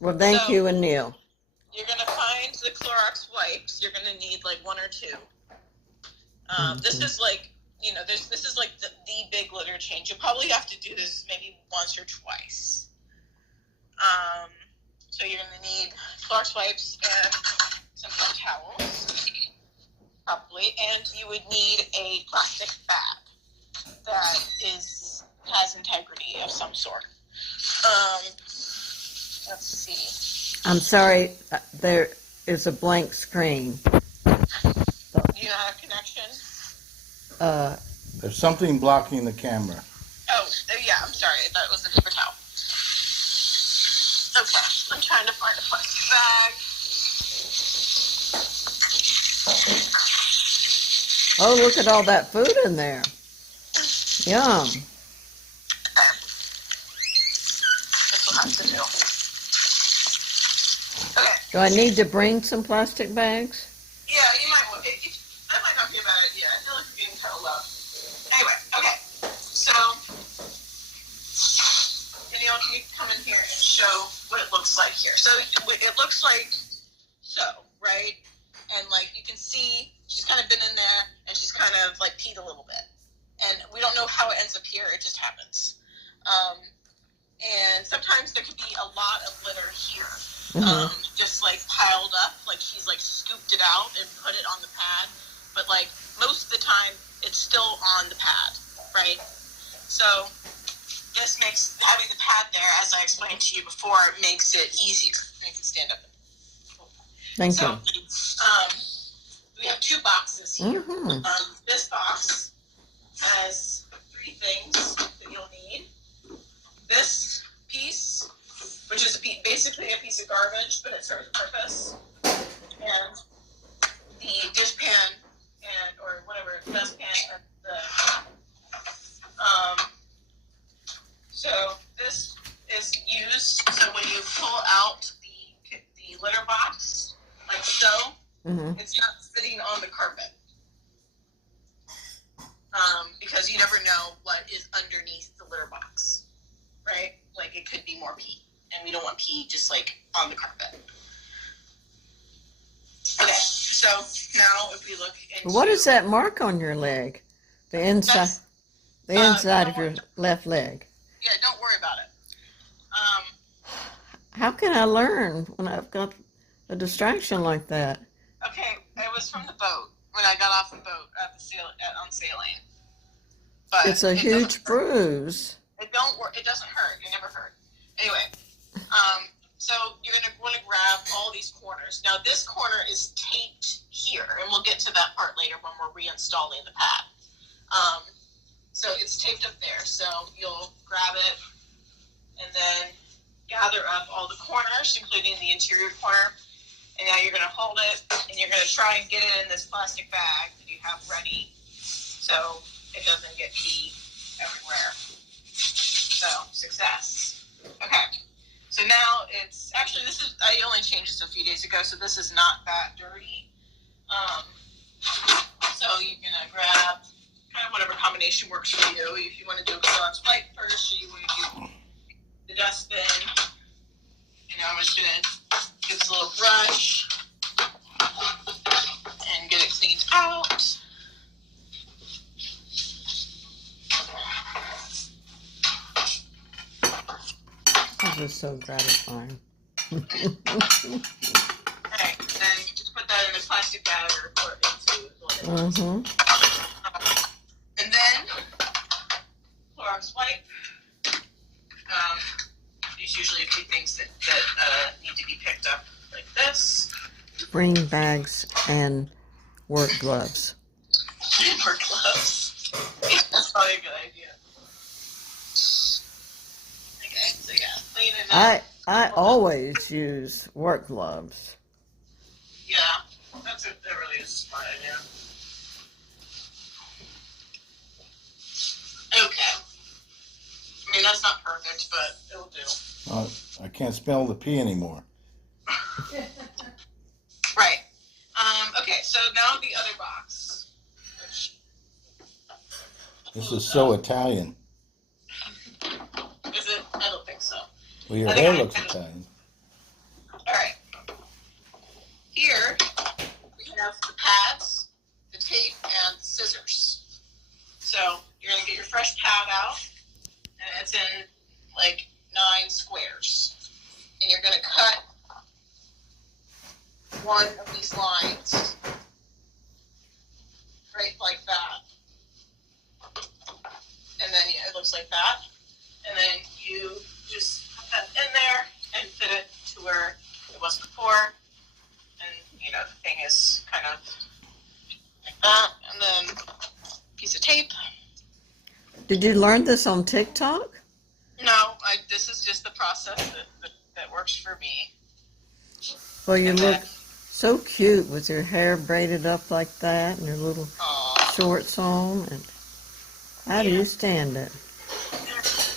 Well, thank So you and Neil. you're gonna find the Clorox wipes. You're gonna need like one or two. This is like, this is like the big litter change. You'll probably have to do this maybe once or twice. So you're gonna need Clorox wipes and some towels, probably, and you would need a plastic bag that has integrity of some sort. Let's see. I'm sorry, there is a blank screen. You don't have connection? There's something blocking the camera. Oh, yeah, I'm sorry. I thought it was the paper towel. Okay, I'm trying to find a plastic bag. Oh, look at all that food in there. Yum. This will have to do. Okay. Do I need to bring some plastic bags? Yeah, you might want it. That might not be a bad idea. I feel like you're getting kind of low. Anyway, okay. So, Danielle, can you come in here and show what it looks like here? So, it looks like so, right? And, like, you can see she's kind of been in there, and she's kind of, like, peed a little bit. And we don't know how it ends up here. It just happens. And sometimes there could be a lot of litter here. Just like piled up, like she's like scooped it out and put it on the pad, but like most of the time it's still on the pad, right? So this makes having the pad there, as I explained to you before, makes it easier. You can stand up. Thank you. We have two boxes here. This box has three things that you'll need. This piece, which is basically a piece of garbage, but it serves a purpose. And the dish pan or whatever, dustpan and so this is used, so when you pull out the litter box, like so, it's not sitting on the carpet. Because you never know what is underneath the litter box, right? Like it could be more pee. And we don't want pee just like on the carpet. Okay, so now if we look into... What is that mark on your leg? The inside of your left leg. Yeah, don't worry about it. How can I learn when I've got a distraction like that? Okay, it was from the boat, when I got off the boat on sailing. But it's a huge bruise. It doesn't hurt. It never hurt. Anyway, so you're going to want to grab all these corners. Now, this corner is taped here, and we'll get to that part later when we're reinstalling the pad. So it's taped up there. So you'll grab it and then gather up all the corners, including the interior corner. And now you're going to hold it, and you're going to try and get it in this plastic bag that you have ready so it doesn't get pee everywhere. So, success. Okay. So now it's, actually I only changed this a few days ago, so this is not that dirty. So you're going to grab kind of whatever combination works for you. If you want to do a Clorox wipe first, or you want to do the dustbin, I'm just going to give this a little brush and get it cleaned out. This is so gratifying. Alright, then just put that in a plastic bag or pour it into and then Clorox wipe. There's usually a few things that need to be picked up, like this. Bring bags and work gloves. Work gloves. That's probably a good idea. Okay, so yeah, clean it up. I always use work gloves. Yeah, that really is a smart idea. Okay. I mean, that's not perfect, but it'll do. I can't smell the pee anymore. Right. Okay, so now the other box. This is so Italian. Is it? I don't think so. Well, your hair looks Italian. pads, the tape, and scissors. So you're gonna get your fresh pad out, and it's in like 9 squares, and you're gonna cut one of these lines right like that, and then it looks like that, and then you just put that in there and fit it to where it was before, and you know the thing is kind of like that, and then piece of tape. Did you learn this on TikTok? No, this is just the process that works for me. Well, you And look then- so cute with your hair braided up like that and your little Aw. shorts on. And how do you stand it?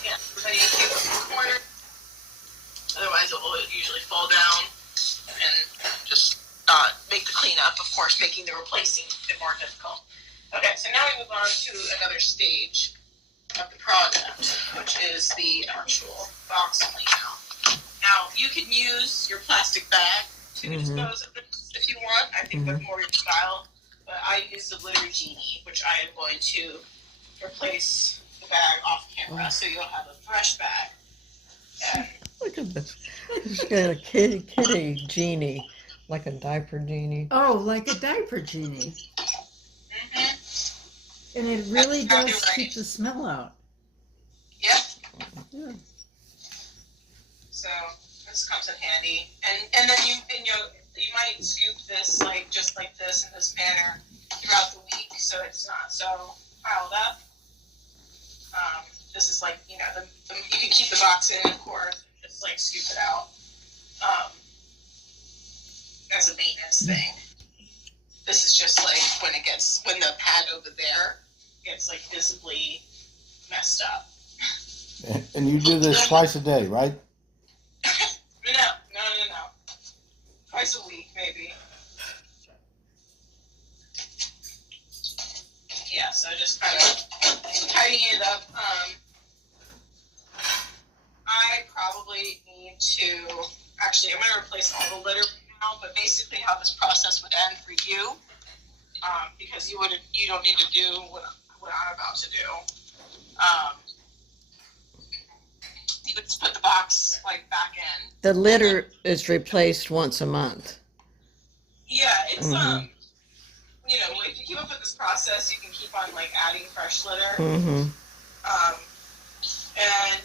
Yeah, so then you take the corner. Otherwise, it will usually fall down and just make the cleanup. Of course, making the replacing a bit more difficult. Okay, so now we move on to another stage of the project, which is the actual box cleanout. Now, you can use your plastic bag to dispose of this if you want. I think that's more your style. But I use the glitter genie, which I am going to replace the bag off camera, so you'll have a fresh bag. And Look at this. She's got a kitty genie, like a diaper genie. Oh, like a diaper genie. And it really That's does right. keep the smell out. Yep. Yeah. So this comes in handy, and then you might scoop this like just like this in this manner throughout the week, so it's not so piled up. This is like you can keep the box in, of course, just like scoop it out as a maintenance thing. This is just like when the pad over there gets like visibly messed up. And you do this twice a day, right? No. Twice a week, maybe. Yeah, so just kind of tidying it up. I probably need to, actually, I'm going to replace all the litter right now, but basically how this process would end for you, because you don't need to do what I'm about to do. You would just put the box like back in. The litter is replaced once a month. Yeah, it's if you keep up with this process, you can keep on like adding fresh litter.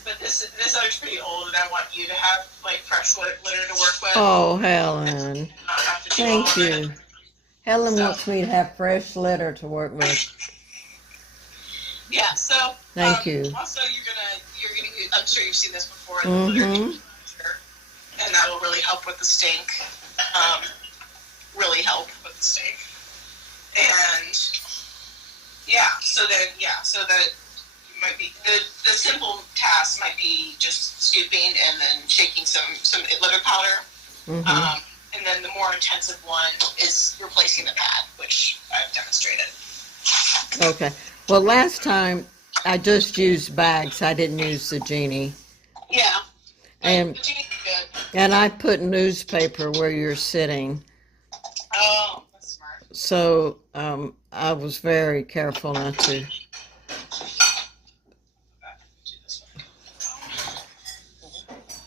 But this letter's pretty old, and I want you to have like fresh litter to work with. Oh, Helen. And not have to do all Thank of you. it. Helen So- wants me to have fresh litter to work with. Yeah. So. Thank you. Also, you're gonna. I'm sure you've seen this before. The litter and that will really help with the stink. Really help with the stink. And so that might be the simple task might be just scooping and then shaking some litter powder. And then the more intensive one is replacing the pad, which I've demonstrated. Okay. Well, last time I just used bags. I didn't use the genie. Yeah. And But you need good. and I put newspaper where you're sitting. Oh, that's smart. So I was very careful not to. Do this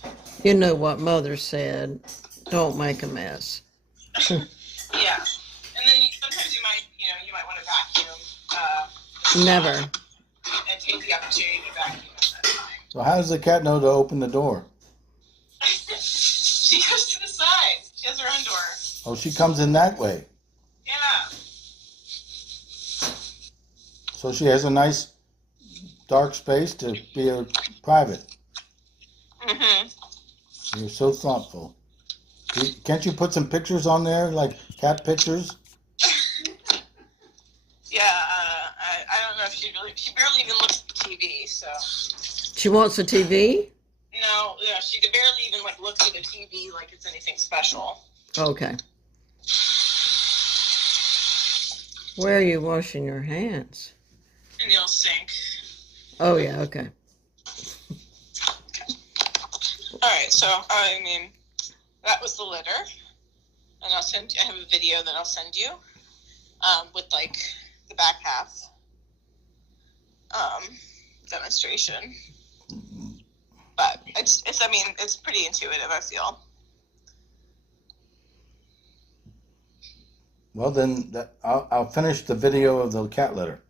one. You know what Mother said. Don't make a mess. Yeah. And then sometimes you might want to vacuum. Never. And take the opportunity to vacuum at that time. So how does the cat know to open the door? She goes to the side. She has her own door. Oh, she comes in that way. Yeah. So she has a nice dark space to be private. You're so thoughtful. Can't you put some pictures on there, like cat pictures? Yeah. I don't know if she barely even looks at the TV. So She wants a TV? no, yeah, she barely even like looks at the TV like it's anything special. Okay. Where are you washing your hands? In the old sink. Oh, yeah, okay. All right, so that was the litter, and I have a video that I'll send you. with like the back half demonstration. But it's I mean it's pretty intuitive, I feel. Well, then I'll finish the video of the cat litter.